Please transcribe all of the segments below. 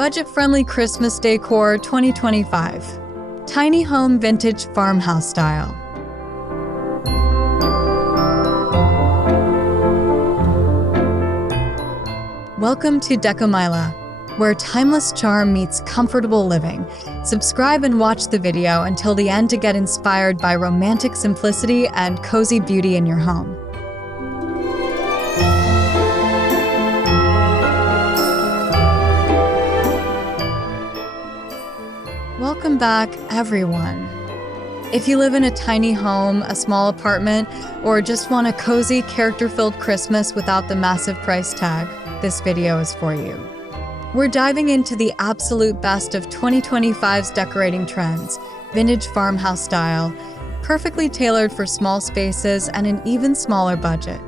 Budget-friendly Christmas decor 2025. Tiny home vintage farmhouse style. Welcome to Decomila, where timeless charm meets comfortable living. Subscribe and watch the video until the end to get inspired by romantic simplicity and cozy beauty in your home. Welcome back, everyone. If you live in a tiny home, a small apartment, or just want a cozy, character-filled Christmas without the massive price tag, this video is for you. We're diving into the absolute best of 2025's decorating trends, vintage farmhouse style, perfectly tailored for small spaces and an even smaller budget.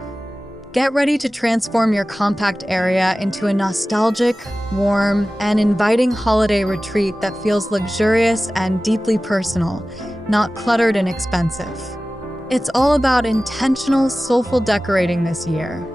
Get ready to transform your compact area into a nostalgic, warm, and inviting holiday retreat that feels luxurious and deeply personal, not cluttered and expensive. It's all about intentional, soulful decorating this year.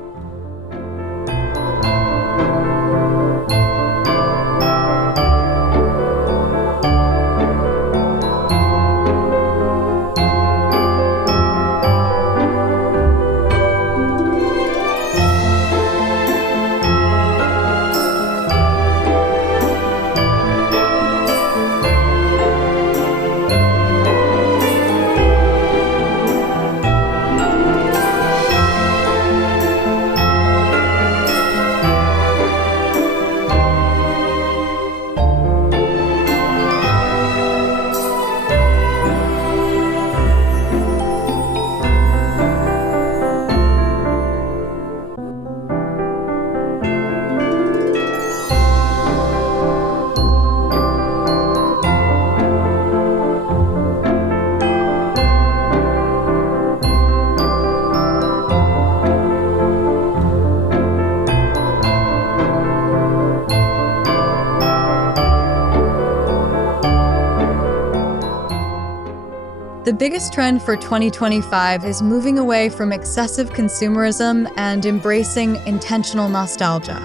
The biggest trend for 2025 is moving away from excessive consumerism and embracing intentional nostalgia.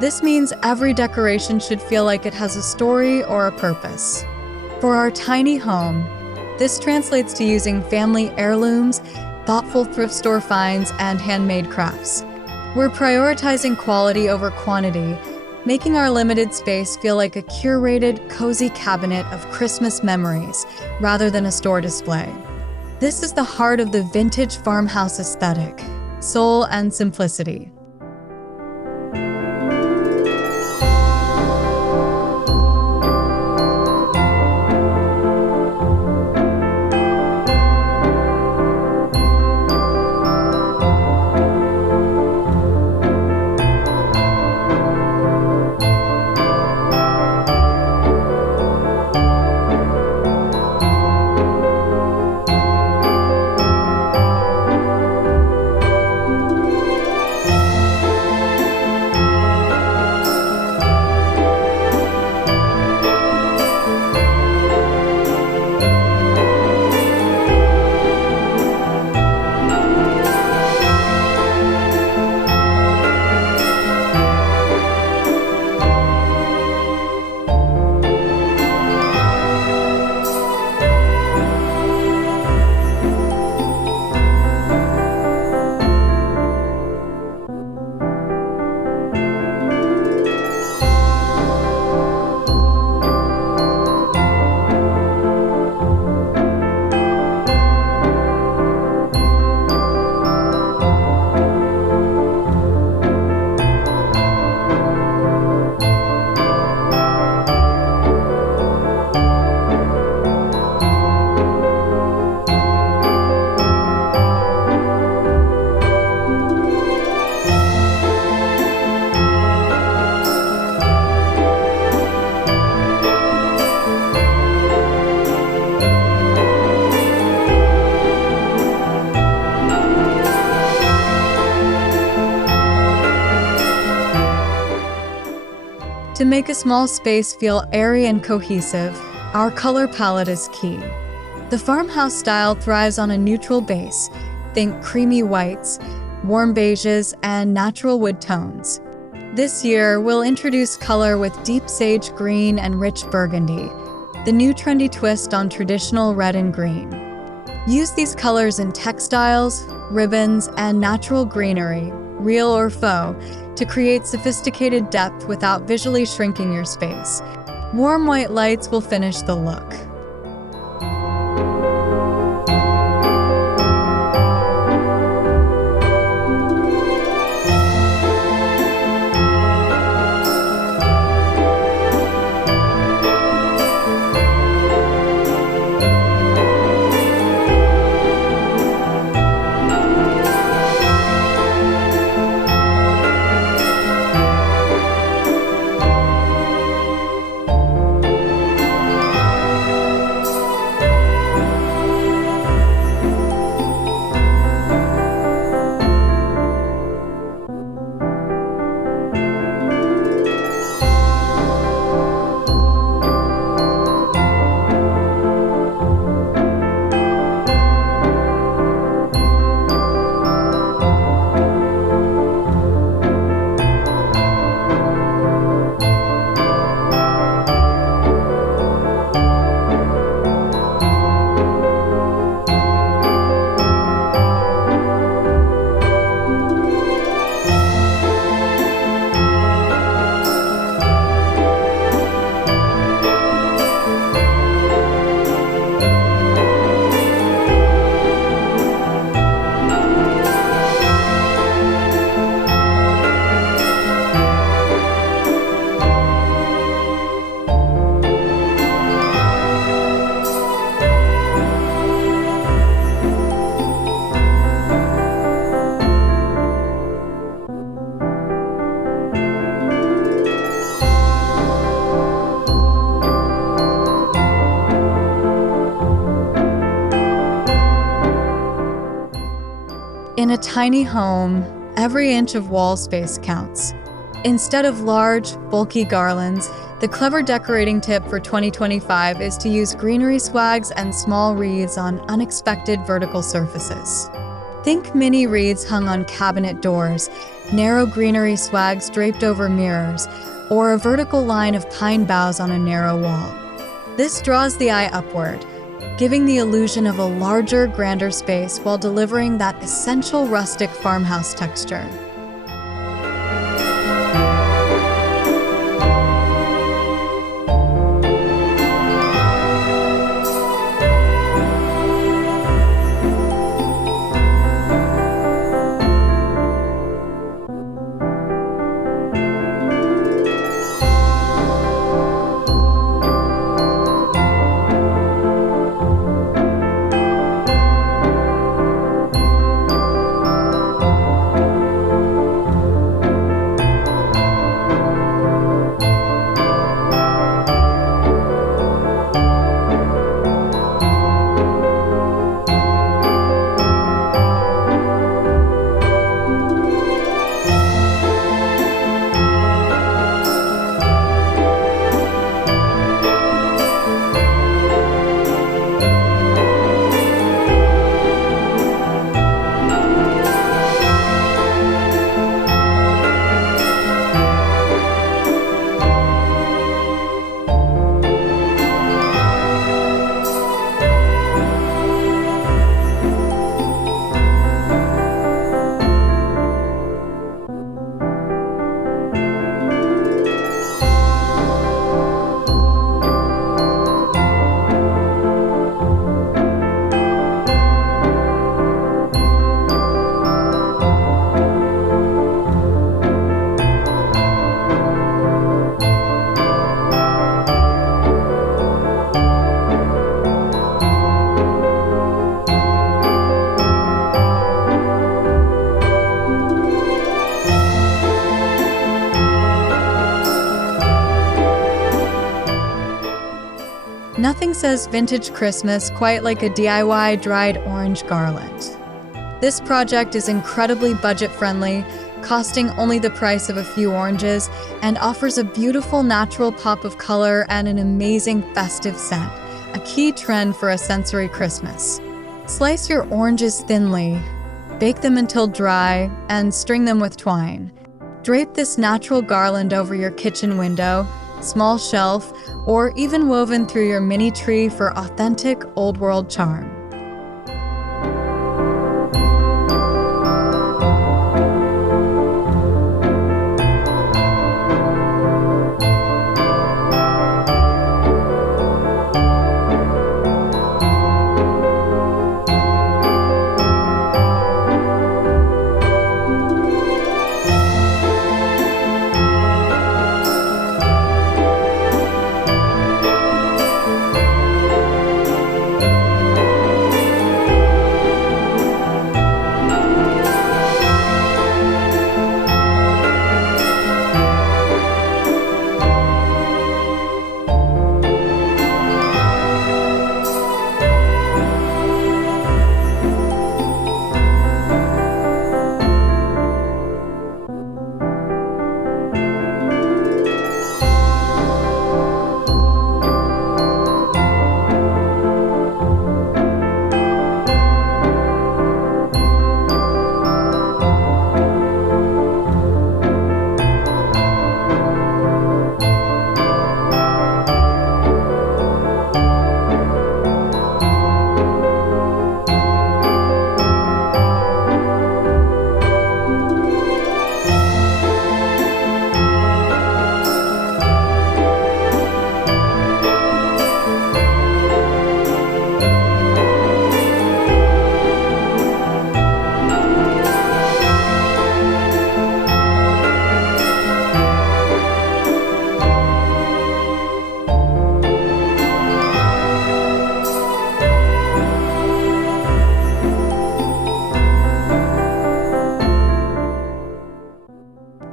This means every decoration should feel like it has a story or a purpose. For our tiny home, this translates to using family heirlooms, thoughtful thrift store finds, and handmade crafts. We're prioritizing quality over quantity, making our limited space feel like a curated, cozy cabinet of Christmas memories rather than a store display. This is the heart of the vintage farmhouse aesthetic, soul and simplicity. To make a small space feel airy and cohesive, our color palette is key. The farmhouse style thrives on a neutral base. Think creamy whites, warm beiges, and natural wood tones. This year, we'll introduce color with deep sage green and rich burgundy, the new trendy twist on traditional red and green. Use these colors in textiles, ribbons, and natural greenery, real or faux, to create sophisticated depth without visually shrinking your space. Warm white lights will finish the look. In a tiny home, every inch of wall space counts. Instead of large, bulky garlands, the clever decorating tip for 2025 is to use greenery swags and small wreaths on unexpected vertical surfaces. Think mini wreaths hung on cabinet doors, narrow greenery swags draped over mirrors, or a vertical line of pine boughs on a narrow wall. This draws the eye upward, giving the illusion of a larger, grander space while delivering that essential rustic farmhouse texture. Nothing says vintage Christmas quite like a DIY dried orange garland. This project is incredibly budget-friendly, costing only the price of a few oranges, and offers a beautiful natural pop of color and an amazing festive scent, a key trend for a sensory Christmas. Slice your oranges thinly, bake them until dry, and string them with twine. Drape this natural garland over your kitchen window, small shelf, or even woven through your mini tree for authentic old-world charm.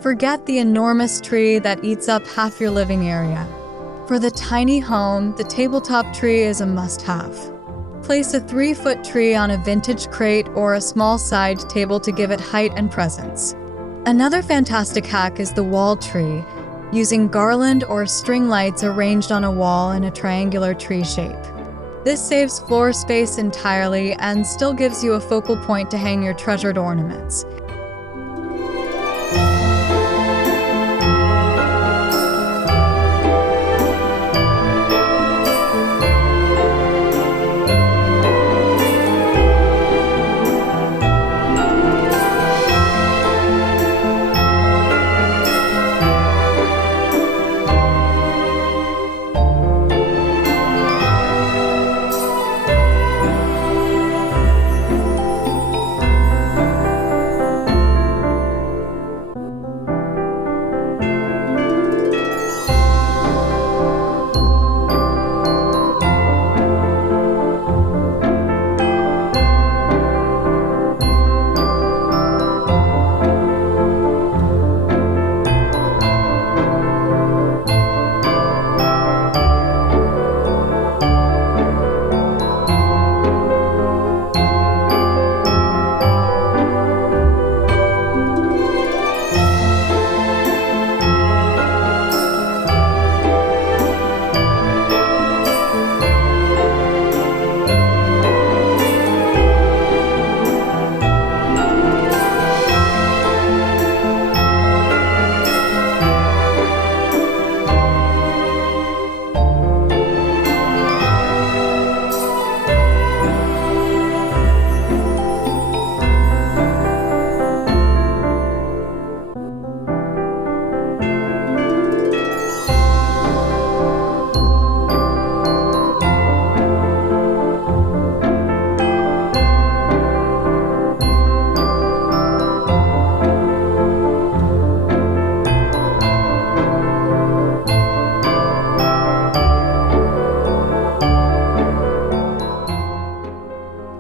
Forget the enormous tree that eats up half your living area. For the tiny home, the tabletop tree is a must-have. Place a 3-foot tree on a vintage crate or a small side table to give it height and presence. Another fantastic hack is the wall tree, using garland or string lights arranged on a wall in a triangular tree shape. This saves floor space entirely and still gives you a focal point to hang your treasured ornaments.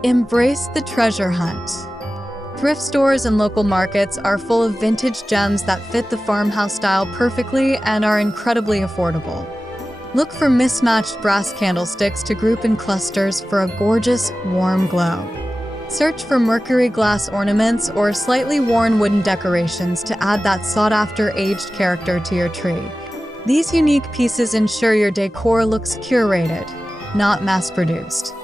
Embrace the treasure hunt. Thrift stores and local markets are full of vintage gems that fit the farmhouse style perfectly and are incredibly affordable. Look for mismatched brass candlesticks to group in clusters for a gorgeous, warm glow. Search for mercury glass ornaments or slightly worn wooden decorations to add that sought-after aged character to your tree. These unique pieces ensure your decor looks curated, not mass-produced.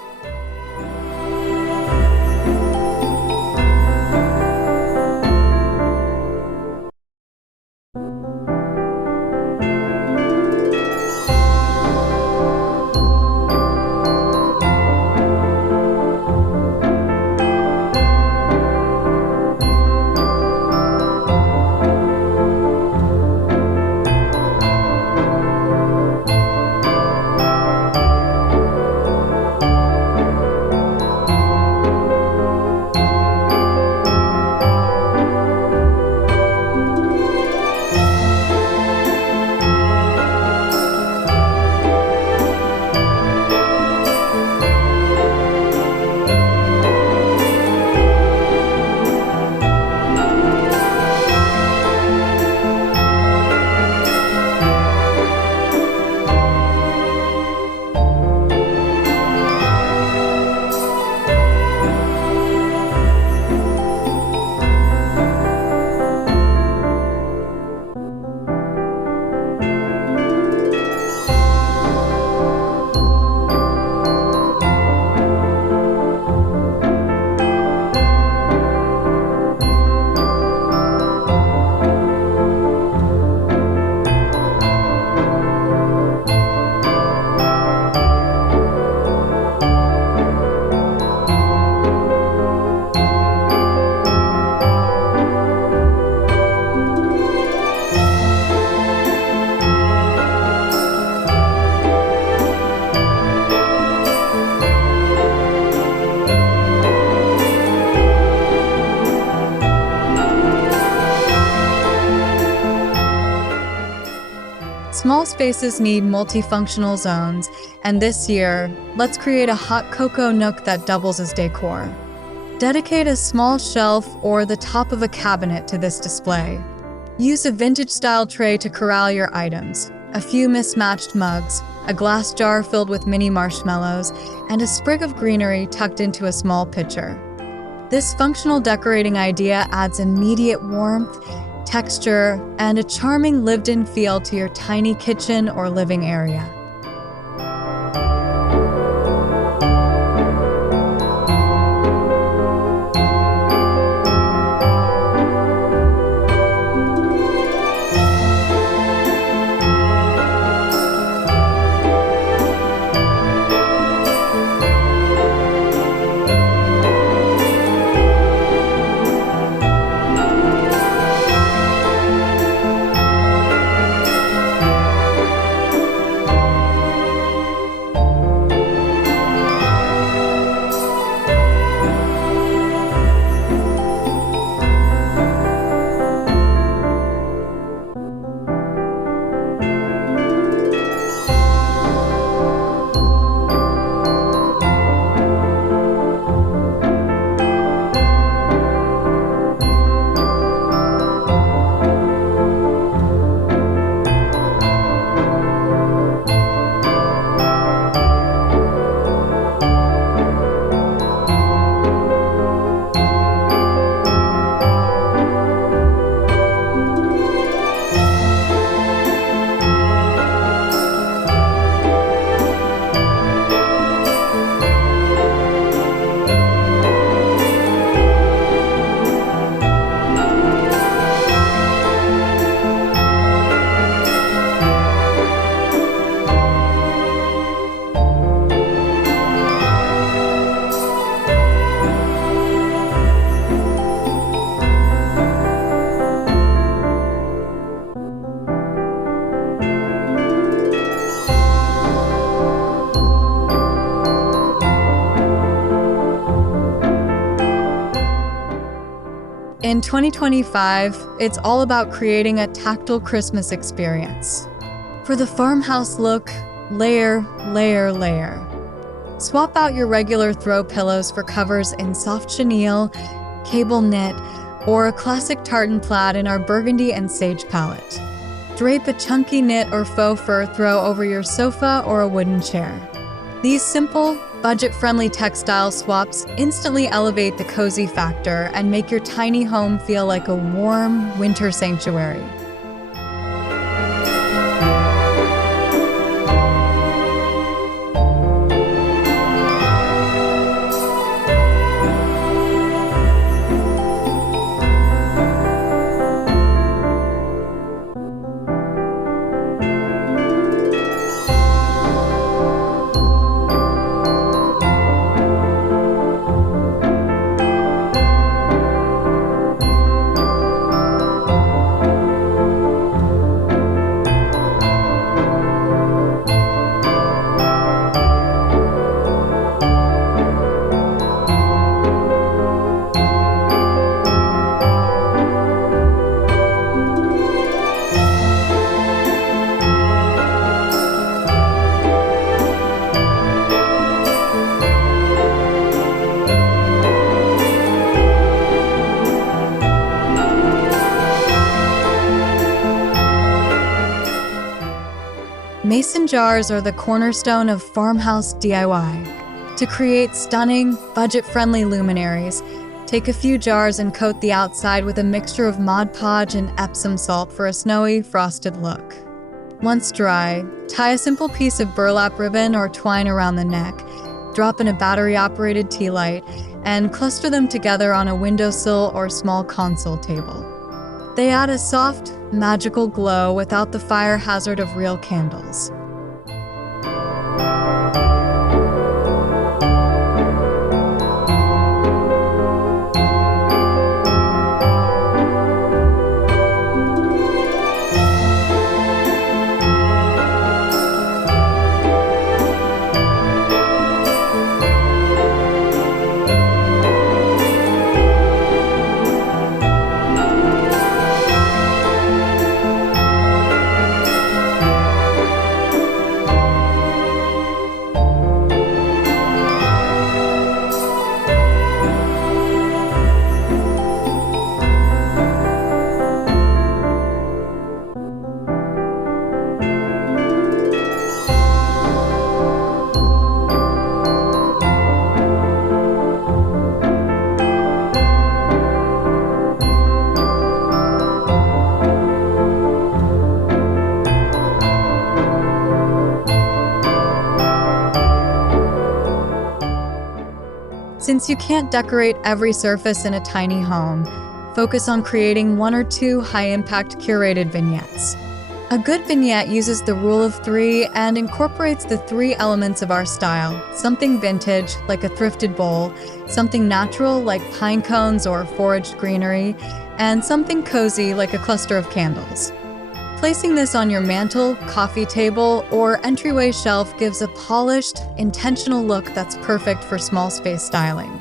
Small spaces need multifunctional zones, and this year, let's create a hot cocoa nook that doubles as decor. Dedicate a small shelf or the top of a cabinet to this display. Use a vintage-style tray to corral your items, a few mismatched mugs, a glass jar filled with mini marshmallows, and a sprig of greenery tucked into a small pitcher. This functional decorating idea adds immediate warmth, texture, and a charming lived-in feel to your tiny kitchen or living area. In 2025, it's all about creating a tactile Christmas experience. For the farmhouse look, layer, layer, layer. Swap out your regular throw pillows for covers in soft chenille, cable knit, or a classic tartan plaid in our burgundy and sage palette. Drape a chunky knit or faux fur throw over your sofa or a wooden chair. These simple, budget-friendly textile swaps instantly elevate the cozy factor and make your tiny home feel like a warm winter sanctuary. Mason jars are the cornerstone of farmhouse DIY. To create stunning, budget-friendly luminaries, take a few jars and coat the outside with a mixture of Mod Podge and Epsom salt for a snowy, frosted look. Once dry, tie a simple piece of burlap ribbon or twine around the neck, drop in a battery-operated tea light, and cluster them together on a windowsill or small console table. They add a soft, magical glow without the fire hazard of real candles. Since you can't decorate every surface in a tiny home, focus on creating 1 or 2 high-impact curated vignettes. A good vignette uses the rule of 3 and incorporates the 3 elements of our style: something vintage, like a thrifted bowl, something natural, like pine cones or foraged greenery, and something cozy, like a cluster of candles. Placing this on your mantle, coffee table, or entryway shelf gives a polished, intentional look that's perfect for small space styling.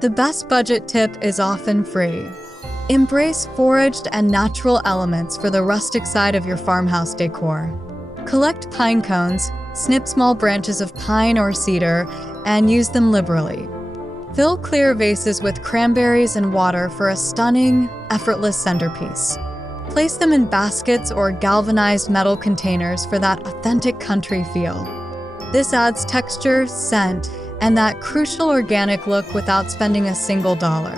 The best budget tip is often free. Embrace foraged and natural elements for the rustic side of your farmhouse decor. Collect pine cones, snip small branches of pine or cedar, and use them liberally. Fill clear vases with cranberries and water for a stunning, effortless centerpiece. Place them in baskets or galvanized metal containers for that authentic country feel. This adds texture, scent, and that crucial organic look without spending a single dollar.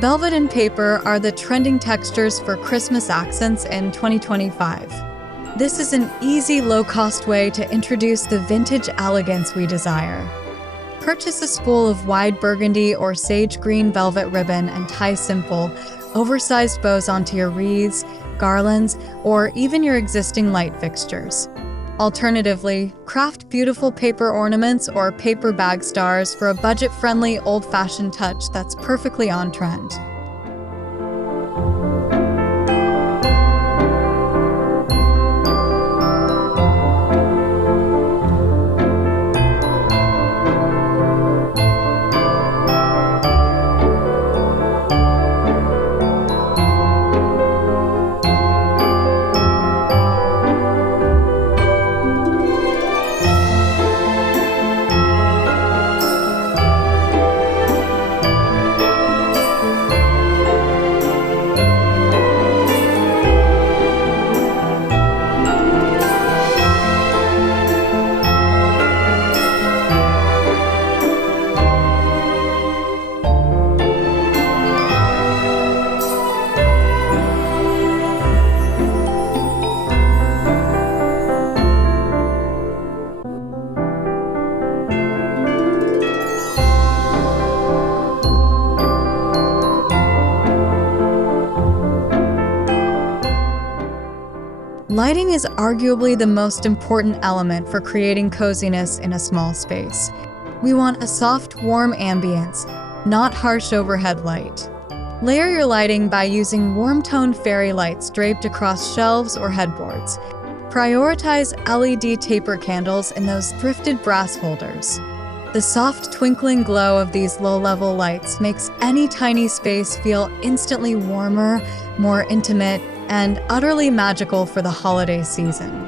Velvet and paper are the trending textures for Christmas accents in 2025. This is an easy, low-cost way to introduce the vintage elegance we desire. Purchase a spool of wide burgundy or sage green velvet ribbon and tie simple, oversized bows onto your wreaths, garlands, or even your existing light fixtures. Alternatively, craft beautiful paper ornaments or paper bag stars for a budget-friendly, old-fashioned touch that's perfectly on trend. Lighting is arguably the most important element for creating coziness in a small space. We want a soft, warm ambience, not harsh overhead light. Layer your lighting by using warm-toned fairy lights draped across shelves or headboards. Prioritize LED taper candles in those thrifted brass holders. The soft twinkling glow of these low-level lights makes any tiny space feel instantly warmer, more intimate, and utterly magical for the holiday season.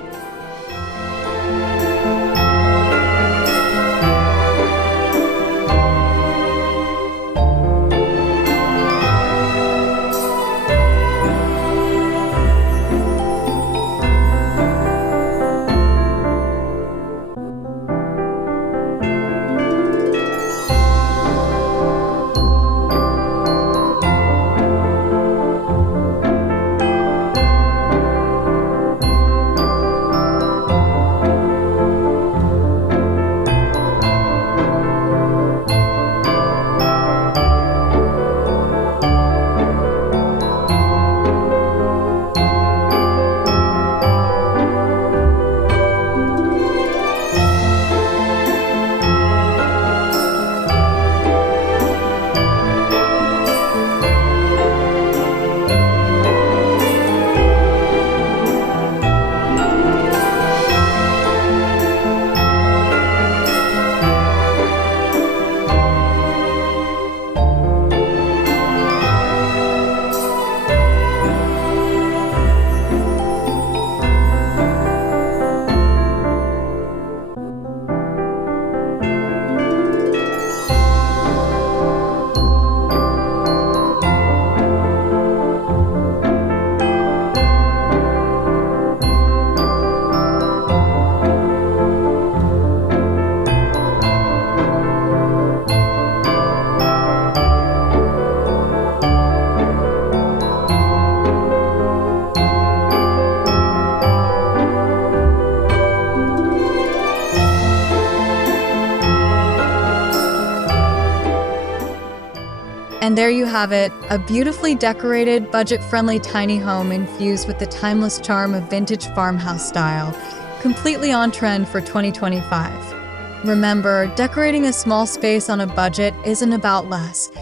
And there you have it, a beautifully decorated, budget-friendly tiny home infused with the timeless charm of vintage farmhouse style, completely on trend for 2025. Remember, decorating a small space on a budget isn't about less.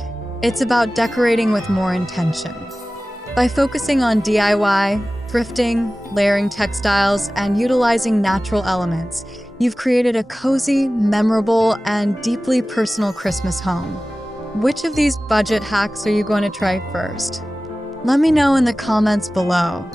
It's about decorating with more intention. By focusing on DIY, thrifting, layering textiles, and utilizing natural elements, you've created a cozy, memorable, and deeply personal Christmas home. Which of these budget hacks are you going to try first? Let me know in the comments below.